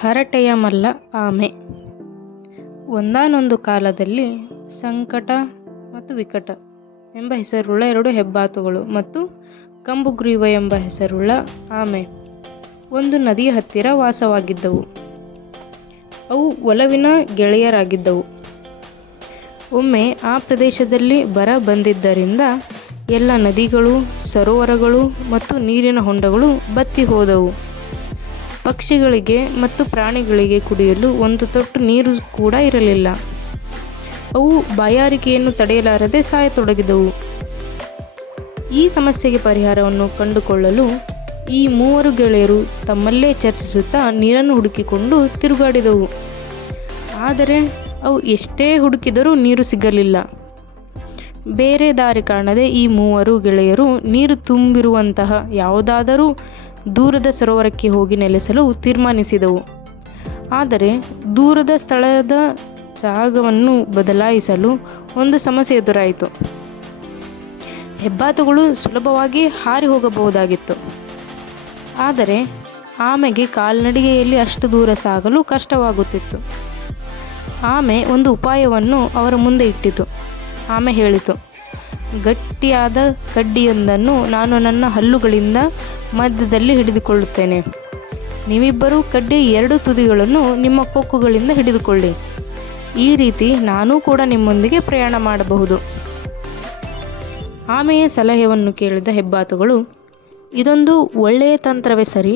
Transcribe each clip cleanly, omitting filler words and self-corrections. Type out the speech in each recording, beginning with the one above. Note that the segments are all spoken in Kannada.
ಹರಟೆಯ ಮಲ್ಲ ಆಮೆ. ಒಂದಾನೊಂದು ಕಾಲದಲ್ಲಿ ಸಂಕಟ ಮತ್ತು ವಿಕಟ ಎಂಬ ಹೆಸರುಳ್ಳ 2 ಹೆಬ್ಬಾತುಗಳು ಮತ್ತು ಕಂಬುಗ್ರೀವ ಎಂಬ ಹೆಸರುಳ್ಳ ಆಮೆ ಒಂದು ನದಿಯ ಹತ್ತಿರ ವಾಸವಾಗಿದ್ದವು. ಅವು ಒಲವಿನ ಗೆಳೆಯರಾಗಿದ್ದವು. ಒಮ್ಮೆ ಆ ಪ್ರದೇಶದಲ್ಲಿ ಬರ ಬಂದಿದ್ದರಿಂದ ಎಲ್ಲ ನದಿಗಳು, ಸರೋವರಗಳು ಮತ್ತು ನೀರಿನ ಹೊಂಡಗಳು ಬತ್ತಿ ಹೋದವು. ಪಕ್ಷಿಗಳಿಗೆ ಮತ್ತು ಪ್ರಾಣಿಗಳಿಗೆ ಕುಡಿಯಲು ಒಂದು ತೊಟ್ಟು ನೀರು ಕೂಡ ಇರಲಿಲ್ಲ. ಅವು ಬಾಯಾರಿಕೆಯನ್ನು ತಡೆಯಲಾರದೆ ಸಾಯತೊಡಗಿದವು. ಈ ಸಮಸ್ಯೆಗೆ ಪರಿಹಾರವನ್ನು ಕಂಡುಕೊಳ್ಳಲು ಈ 3 ಗೆಳೆಯರು ತಮ್ಮಲ್ಲೇ ಚರ್ಚಿಸುತ್ತಾ ನೀರನ್ನು ಹುಡುಕಿಕೊಂಡು ತಿರುಗಾಡಿದವು. ಆದರೆ ಅವು ಎಷ್ಟೇ ಹುಡುಕಿದರೂ ನೀರು ಸಿಗಲಿಲ್ಲ. ಬೇರೆ ದಾರಿ ಕಾಣದೆ ಈ 3 ಗೆಳೆಯರು ನೀರು ತುಂಬಿರುವಂತಹ ಯಾವುದಾದರೂ ದೂರದ ಸರೋವರಕ್ಕೆ ಹೋಗಿ ನೆಲೆಸಲು ತೀರ್ಮಾನಿಸಿದವು. ಆದರೆ ದೂರದ ಸ್ಥಳದ ಜಾಗವನ್ನು ಬದಲಾಯಿಸಲು ಒಂದು ಸಮಸ್ಯೆ ಎದುರಾಯಿತು. ಹೆಬ್ಬಾತುಗಳು ಸುಲಭವಾಗಿ ಹಾರಿ ಹೋಗಬಹುದಾಗಿತ್ತು. ಆದರೆ ಆಮೆಗೆ ಕಾಲ್ನಡಿಗೆಯಲ್ಲಿ ಅಷ್ಟು ದೂರ ಸಾಗಲು ಕಷ್ಟವಾಗುತ್ತಿತ್ತು. ಆಮೆ ಒಂದು ಉಪಾಯವನ್ನು ಅವರ ಮುಂದೆ ಇಟ್ಟಿತು. ಆಮೆ ಹೇಳಿತು, ಗಟ್ಟಿಯಾದ ಕಡ್ಡಿಯೊಂದನ್ನು ನಾನು ನನ್ನ ಹಲ್ಲುಗಳಿಂದ ಮಧ್ಯದಲ್ಲಿ ಹಿಡಿದುಕೊಳ್ಳುತ್ತೇನೆ. ನೀವಿಬ್ಬರೂ ಕಡ್ಡಿಯ 2 ತುದಿಗಳನ್ನು ನಿಮ್ಮ ಕೊಕ್ಕುಗಳಿಂದ ಹಿಡಿದುಕೊಳ್ಳಿ. ಈ ರೀತಿ ನಾನೂ ಕೂಡ ನಿಮ್ಮೊಂದಿಗೆ ಪ್ರಯಾಣ ಮಾಡಬಹುದು. ಆಮೆಯ ಸಲಹೆಯನ್ನು ಕೇಳಿದ ಹೆಬ್ಬಾತುಗಳು, ಇದೊಂದು ಒಳ್ಳೆಯ ತಂತ್ರವೇ ಸರಿ.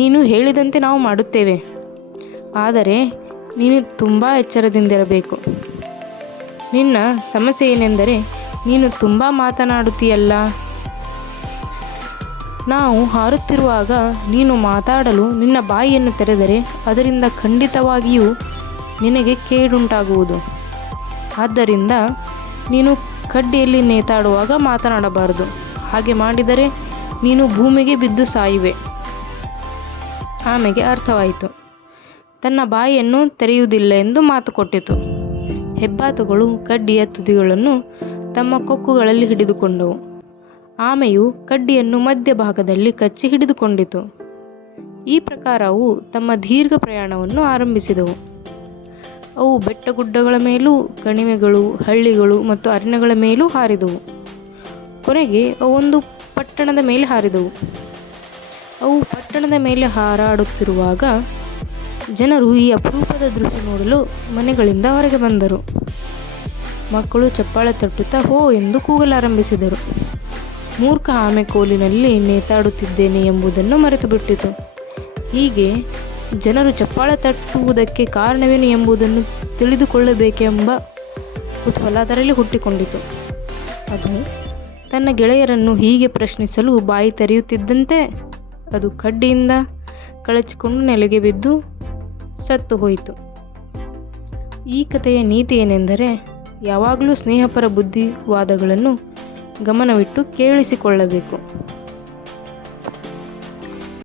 ನೀನು ಹೇಳಿದಂತೆ ನಾವು ಮಾಡುತ್ತೇವೆ. ಆದರೆ ನೀನು ತುಂಬ ಎಚ್ಚರದಿಂದಿರಬೇಕು. ನಿನ್ನ ಸಮಸ್ಯೆ ಏನೆಂದರೆ ನೀನು ತುಂಬ ಮಾತನಾಡುತ್ತೀಯಲ್ಲ. ನಾವು ಹಾರುತ್ತಿರುವಾಗ ನೀನು ಮಾತಾಡಲು ನಿನ್ನ ಬಾಯಿಯನ್ನು ತೆರೆದರೆ ಅದರಿಂದ ಖಂಡಿತವಾಗಿಯೂ ನಿನಗೆ ಕೇಡುಂಟಾಗುವುದು. ಆದ್ದರಿಂದ ನೀನು ಕಡ್ಡಿಯಲ್ಲಿ ನೇತಾಡುವಾಗ ಮಾತನಾಡಬಾರದು. ಹಾಗೆ ಮಾಡಿದರೆ ನೀನು ಭೂಮಿಗೆ ಬಿದ್ದು ಸಾಯುವೆ. ಆಮೆಗೆ ಅರ್ಥವಾಯಿತು. ತನ್ನ ಬಾಯಿಯನ್ನು ತೆರೆಯುವುದಿಲ್ಲ ಎಂದು ಮಾತು ಕೊಟ್ಟಿತು. ಹೆಬ್ಬಾತುಗಳು ಕಡ್ಡಿಯ ತುದಿಗಳನ್ನು ತಮ್ಮ ಕೊಕ್ಕುಗಳಲ್ಲಿ ಹಿಡಿದುಕೊಂಡವು. ಆಮೆಯು ಕಡ್ಡಿಯನ್ನು ಮಧ್ಯಭಾಗದಲ್ಲಿ ಕಚ್ಚಿ ಹಿಡಿದುಕೊಂಡಿತು. ಈ ಪ್ರಕಾರ ಅವು ತಮ್ಮ ದೀರ್ಘ ಪ್ರಯಾಣವನ್ನು ಆರಂಭಿಸಿದವು. ಅವು ಬೆಟ್ಟಗುಡ್ಡಗಳ ಮೇಲೂ, ಕಣಿವೆಗಳು, ಹಳ್ಳಿಗಳು ಮತ್ತು ಅರಣ್ಯಗಳ ಮೇಲೂ ಹಾರಿದವು. ಕೊನೆಗೆ ಅವು ಒಂದು ಪಟ್ಟಣದ ಮೇಲೆ ಹಾರಿದವು. ಅವು ಪಟ್ಟಣದ ಮೇಲೆ ಹಾರಾಡುತ್ತಿರುವಾಗ ಜನರು ಈ ಅಪರೂಪದ ದೃಶ್ಯ ನೋಡಲು ಮನೆಗಳಿಂದ ಹೊರಗೆ ಬಂದರು. ಮಕ್ಕಳು ಚಪ್ಪಾಳೆ ತಟ್ಟುತ್ತಾ ಹೋ ಎಂದು ಕೂಗಲಾರಂಭಿಸಿದರು. ಮೂರ್ಖ ಆಮೆ ಕೋಲಿನಲ್ಲಿ ನೇತಾಡುತ್ತಿದ್ದೇನೆ ಎಂಬುದನ್ನು ಮರೆತು ಬಿಟ್ಟಿತು. ಹೀಗೆ ಜನರು ಚಪ್ಪಾಳೆ ತಟ್ಟುವುದಕ್ಕೆ ಕಾರಣವೇನು ಎಂಬುದನ್ನು ತಿಳಿದುಕೊಳ್ಳಬೇಕೆಂಬ ಕುತೂಹಲ ಅದರಲ್ಲಿ ಹುಟ್ಟಿಕೊಂಡಿತು. ಅದು ತನ್ನ ಗೆಳೆಯರನ್ನು ಹೀಗೆ ಪ್ರಶ್ನಿಸಲು ಬಾಯಿ ತೆರೆಯುತ್ತಿದ್ದಂತೆ ಅದು ಕಡ್ಡಿಯಿಂದ ಕಳಚಿಕೊಂಡು ನೆಲೆಗೆ ಬಿದ್ದು ಸತ್ತು ಹೋಯಿತು. ಈ ಕಥೆಯ ನೀತಿ ಏನೆಂದರೆ, ಯಾವಾಗಲೂ ಸ್ನೇಹಪರ ಬುದ್ಧಿವಾದಗಳನ್ನು ಗಮನವಿಟ್ಟು ಕೇಳಿಸಿಕೊಳ್ಳಬೇಕು.